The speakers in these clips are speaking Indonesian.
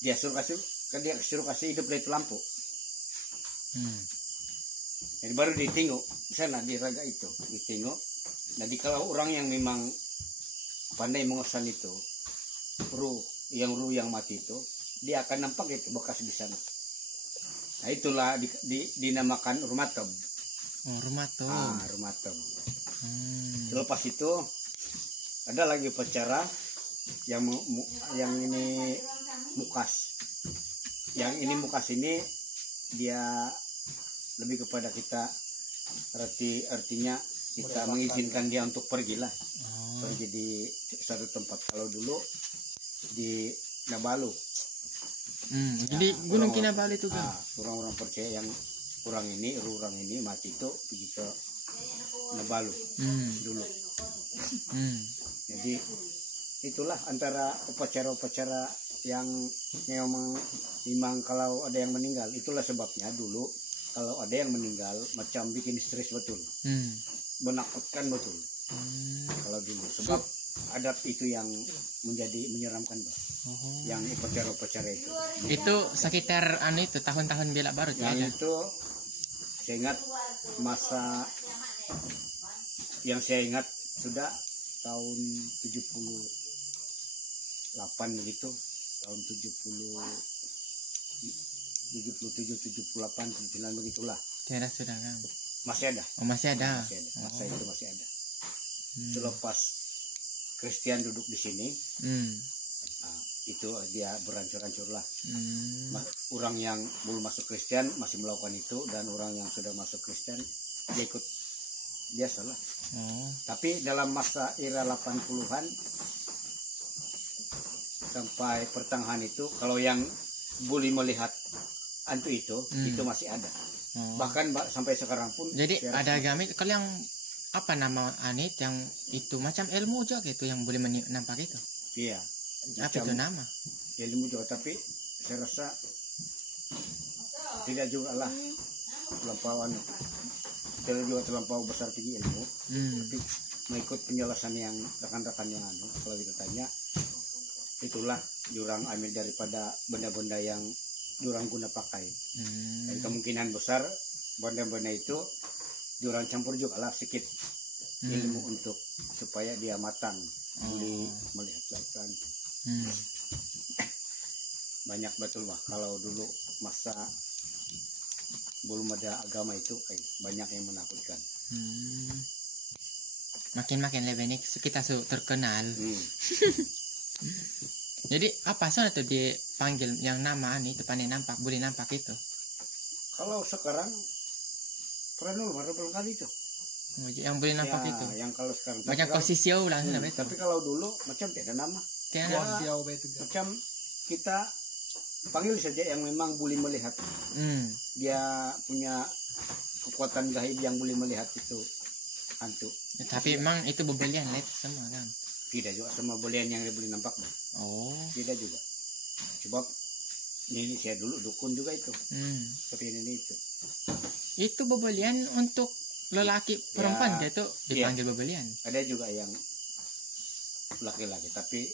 dia suruh kasih hidup dari itu lampu. Jadi baru ditengok sana di raga itu ditengok. Jadi kalau orang yang memang pandai mengosan itu ruh yang mati itu, dia akan nampak itu bekas di sana. Nah itulah dinamakan rumatom. Rumatom. Rumatom. Lepas itu ada lagi upacara yang ini mukas. Yang ini mukas ini dia lebih kepada kita artinya kita mengizinkan dia untuk pergi lah. Pergi di satu tempat. Kalau dulu di Nabalu. Jadi Gunung Kinabalu itu kan. Orang-orang percaya yang orang ini mati itu pergi ke Nabalu dulu. Jadi itulah antara upacara-upacara yang memang kalau ada yang meninggal, itulah sebabnya dulu kalau ada yang meninggal macam bikin stres betul, menakutkan betul. Kalau dulu sebab adat itu yang menyeramkan tuh, yang upacara-upacara itu. Itu sekitar itu tahun-tahun Bela Baru yang itu saya ingat masa yang saya ingat sudah tahun 78 begitu, tahun 77, 78, 79 begitulah. Tidak sudah kan? Masih ada. Masih ada. Masa itu masih ada. Selepas Kristen duduk di sini, itu dia berancur-ancur lah. Orang yang belum masuk Kristen masih melakukan itu, dan orang yang sudah masuk Kristen dia ikut biasalah. Tapi dalam masa era 80-an sampai pertengahan itu, kalau yang boleh melihat hantu itu masih ada. Bahkan sampai sekarang pun. Jadi ada agama kalau yang apa nama anit yang itu macam ilmu juga gitu yang boleh nampak itu. Iya. Apa itu nama? Ilmu juga, tapi saya rasa tidak juga lah terlampau besar tinggi ilmu. Tapi mengikut penjelasan yang rekan-rekan yang kalau ditanya, itulah jurang ambil daripada benda-benda yang jurang guna pakai. Dan kemungkinan besar benda-benda itu jurang campur juga lah sedikit ilmu untuk supaya dia matang melihat lakukan. Banyak betul bah kalau dulu masa belum ada agama itu banyak yang menakutkan. Makin lebih nih kita terkenal. Jadi apa soalnya tuh dipanggil yang nama itu pandai nampak, boleh nampak itu? Kalau sekarang paranormal berapa kali itu? Yang boleh nampak itu? Yang kalau sekarang macam kosisio lah. Tapi kalau dulu macam tidak ada nama. Macam kita panggil saja yang memang boleh melihat. Dia punya kekuatan gaib yang boleh melihat itu hantu. Tapi memang itu bebelian lah itu semua kan? Tidak juga semua belian yang boleh nampak. Tidak juga. Sebab ini saya dulu dukun juga itu. Seperti ini itu. Itu bebelian untuk lelaki perempuan itu dipanggil bebelian. Ada juga yang laki-laki tapi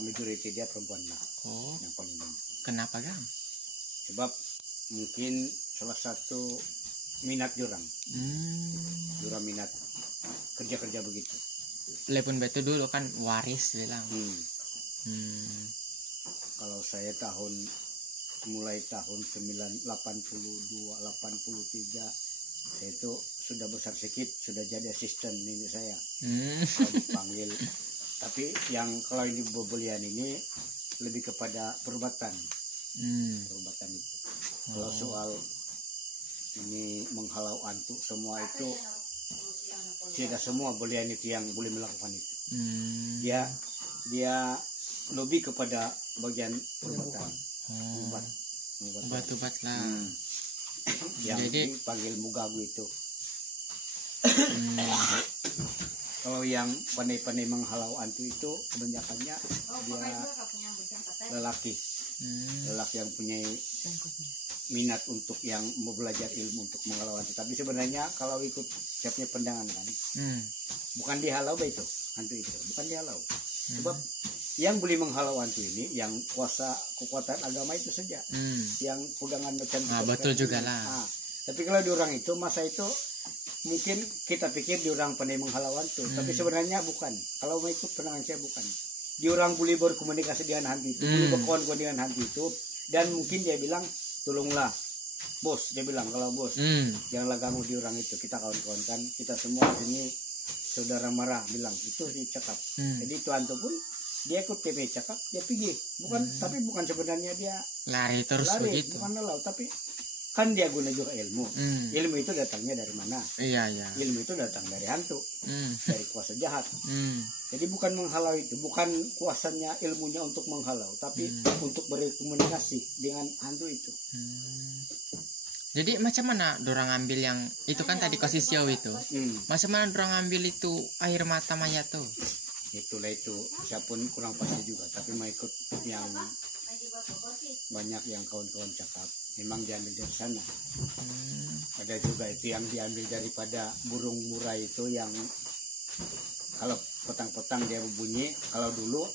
majority dia perempuan lah. Yang paling banyak. Kenapa kan? Sebab mungkin salah satu minat jurang. Jurang minat kerja-kerja begitu. Lepun betul dulu kan waris bilang. Kalau saya mulai tahun 82, 83 saya itu sudah besar sedikit, sudah jadi asisten ini saya. Kalau dipanggil. Tapi yang kalau ini bebelian ini lebih kepada perubatan. Perubatan itu. Kalau soal ini menghalau hantu semua itu tidak semua belian itu yang boleh melakukan itu. Dia lebih kepada bagian perubatan. Obat-obat lah. Yang jadi dipanggil mugagu itu. Kalau yang pandai-pandai menghalau hantu itu kebanyakannya dia lelaki. Lelaki yang punya minat untuk yang mau belajar ilmu untuk menghalau hantu. Tapi sebenarnya kalau ikut siapnya pendangan kan, bukan dihalau itu hantu itu, bukan dihalau. Sebab yang boleh menghalau hantu ini yang kekuatan agama itu saja, yang pegangan macam betul juga lah. Tapi kalau di orang itu masa itu mungkin kita pikir di orang pandai menghalau hantu, tapi sebenarnya bukan. Kalau mau ikut penangan saya bukan. Di orang boleh berkomunikasi dengan hantu itu, boleh berkawan-kawan dengan hantu itu, dan mungkin dia bilang tolonglah bos, dia bilang kalau bos janganlah ganggu di orang itu, kita kawan-kawan kan, kita semua sini saudara marah, bilang itu dicakap. Jadi itu hantu pun dia ikut TV cakap, dia pergi, bukan tapi bukan sebenarnya dia lari terus begitu, bukan lelau, tapi kan dia guna juga ilmu. Ilmu itu datangnya dari mana? Iya. Ilmu itu datang dari hantu, dari kuasa jahat. Jadi bukan menghalau itu, bukan kuasanya ilmunya untuk menghalau, tapi untuk berkomunikasi dengan hantu itu. Jadi macam mana dorang ambil yang itu kan tadi kosisio itu? Macam mana dorang ambil itu air mata mayat tuh? Itulah itu, saya pun kurang pasti juga, tapi mau ikut yang banyak yang kawan-kawan cakap, memang diambil dari sana. Ada juga itu yang diambil daripada burung murai itu, yang kalau petang-petang dia berbunyi, kalau dulu,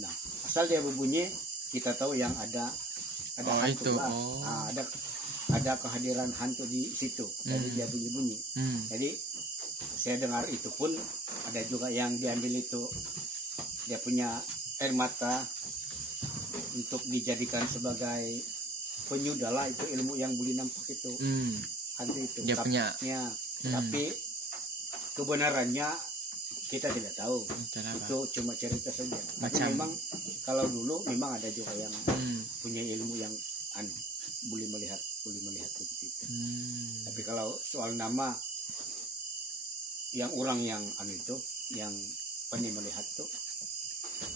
nah asal dia berbunyi kita tahu yang ada hantu lah. Ada kehadiran hantu di situ, jadi dia bunyi-bunyi. Jadi saya dengar itu pun ada juga yang diambil itu, dia punya air mata untuk dijadikan sebagai penyudah lah, itu ilmu yang boleh nampak itu hantu itu. Tapi kebenarannya kita tidak tahu. Itu cuma cerita saja. Tapi memang kalau dulu memang ada juga yang punya ilmu yang boleh melihat seperti itu. Tapi kalau soal nama yang orang yang itu yang pandai melihat tuh,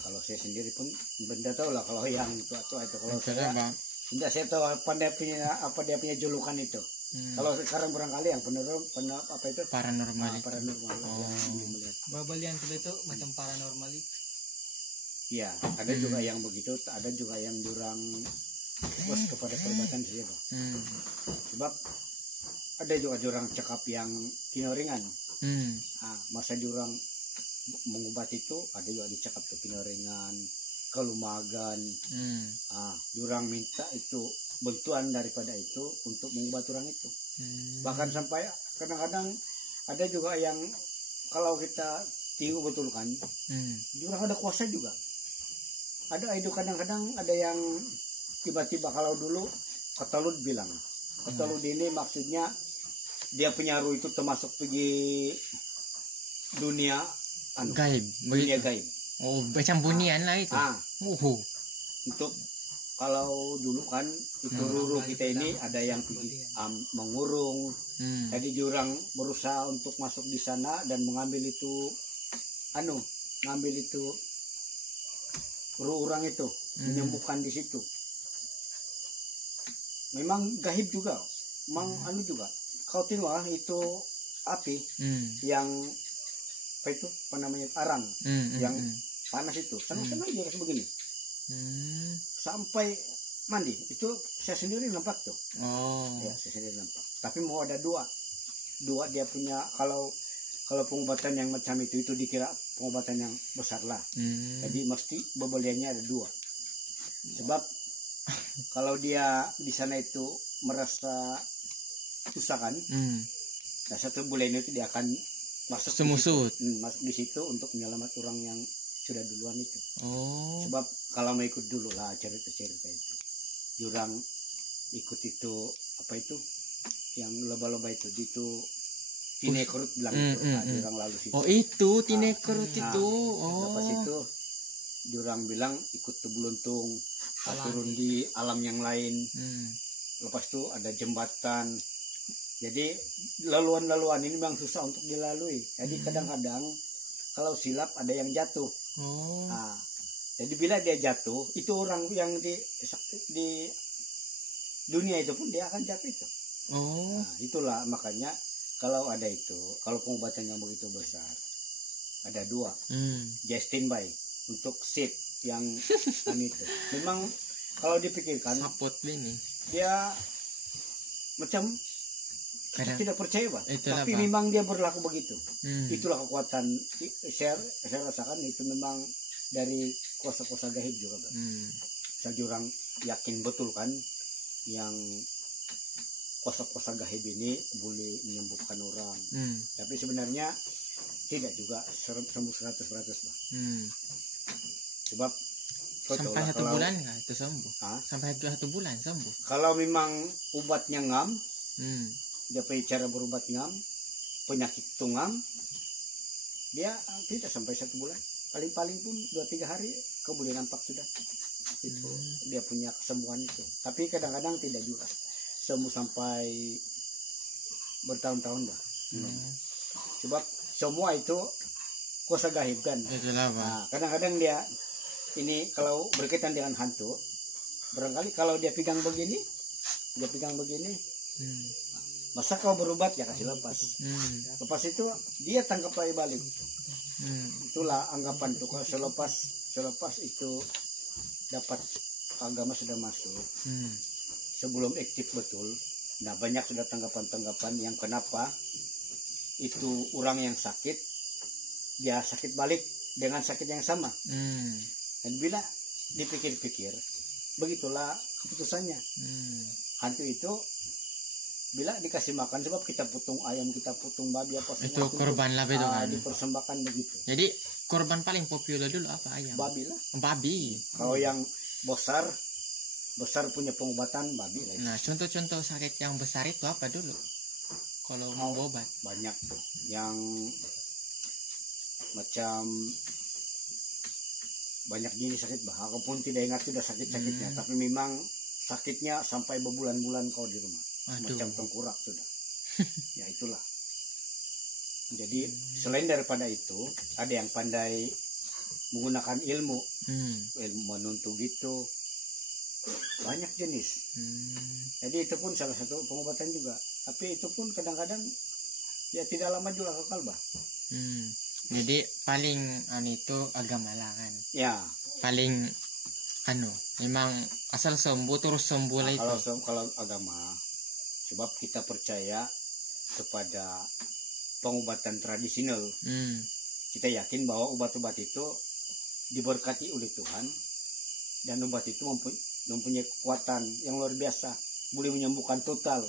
kalau saya sendiri pun benda tahu lah kalau yang tua-tua itu. Kalau saya tahu apa dia punya julukan itu. Kalau sekarang barangkali yang paranormal yang melihat. Babalian itu macam paranormal. Iya, ada juga yang begitu, ada juga yang durang puas kepada perbuatan saja, Bang. Sebab ada juga jurang cakap yang kinoringan. Masa jurang mengubat itu ada juga dicakap tuh kinoringan, kelumagan. Jurang minta itu bantuan daripada itu untuk mengubat orang itu. Bahkan sampai kadang-kadang ada juga yang kalau kita tinggal betul kan, jurang ada kuasa juga. Ada itu kadang-kadang ada yang tiba-tiba, kalau dulu Ketelud bilang, Ketelud ini maksudnya dia penyaruh itu termasuk pergi dunia gaib, dunia gaib. Oh, macam bunian lah itu. Untuk kalau dulu kan itu ruru kita ini ada yang pergi mengurung. Jadi jurang berusaha untuk masuk di sana dan mengambil itu ngambil itu orang itu, menyembuhkan di situ. Memang gaib juga, memang juga. Kau tengok itu api yang apa namanya arang, yang panas itu, senang-senang dia sebegini. Sampai mandi itu saya sendiri nampak tuh. Ya, saya sendiri nampak. Tapi mau ada dua dia punya. Kalau pengobatan yang macam itu dikira pengobatan yang besar lah. Jadi mesti bebeliannya ada dua. Sebab kalau dia di sana itu merasa susah kan, nah satu bulan itu dia akan masuk di situ untuk menyelamat orang yang sudah duluan itu. Sebab kalau mau ikut dulu lah cerita itu, jurang ikut itu apa itu yang lomba-lomba itu Tinekerut bilang itu. Jurang lalu situ. Itu Tinekerut itu. Lepas itu jurang bilang ikut Tebuluntung, turun di alam yang lain. Lepas itu ada jembatan. Jadi laluan-laluan ini memang susah untuk dilalui. Jadi kadang-kadang kalau silap ada yang jatuh. Jadi bila dia jatuh, itu orang yang di dunia itu pun dia akan jatuh itu. Itulah makanya kalau ada itu, kalau pengobatan yang begitu besar, ada dua. Dia standby untuk seat yang itu. Memang kalau dipikirkan, dia macam tidak percaya, tapi memang dia berlaku begitu. Itulah kekuatan. Saya rasakan itu memang dari kuasa-kuasa gaib juga Bang. Saya orang yakin betul kan yang kuasa-kuasa gaib ini boleh menyembuhkan orang. Tapi sebenarnya tidak juga sembuh 100% Bang. Sebab Sampai satu bulan nggak itu sembuh? Sampai 1 bulan sembuh. Kalau memang obatnya ngam, dia punya cara berobat ngam, penyakit tungam, dia tidak sampai 1 bulan. Paling-paling pun 2-3 hari kau boleh nampak sudah. Itu dia punya kesembuhan itu. Tapi kadang-kadang tidak juga sembuh sampai bertahun-tahun dah. Sebab semua itu kuasa gaib kan. Nah, kadang-kadang dia ini kalau berkaitan dengan hantu, barangkali kalau dia pegang begini, masa kau berobat ya kasih lepas. Lepas itu dia tangkap lagi balik. Itulah anggapan tuh kalau selepas itu dapat agama sudah masuk. Sebelum aktif betul. Nah banyak sudah tanggapan-tanggapan yang kenapa itu orang yang sakit dia sakit balik dengan sakit yang sama. Dan bila dipikir-pikir, begitulah keputusannya. Hantu itu bila dikasih makan, sebab kita putung ayam, kita putung babi apa semua. Itu korban lah itu kan. Dipersembahkan begitu. Jadi korban paling populer dulu apa ayam? Babi lah. Babi. Kalau yang besar punya pengobatan babi lah. Nah contoh-contoh sakit yang besar itu apa dulu? Kalau mau obat? Banyak tuh. Yang macam banyak jenis sakit bah. Aku pun tidak ingat sudah sakit-sakitnya, tapi memang sakitnya sampai berbulan-bulan kau di rumah. Macam tengkurak sudah. Ya itulah. Jadi selain daripada itu, ada yang pandai menggunakan ilmu menuntuk gitu. Banyak jenis. Jadi itu pun salah satu pengobatan juga. Tapi itu pun kadang-kadang ya tidak lama juga kekal bah. Jadi paling itu agama lah kan. Ya. Paling memang asal sembuh terus sembuh lah itu. Kalau agama, sebab kita percaya kepada pengobatan tradisional. Kita yakin bahwa obat-obat itu diberkati oleh Tuhan dan obat itu mempunyai kekuatan yang luar biasa, boleh menyembuhkan total.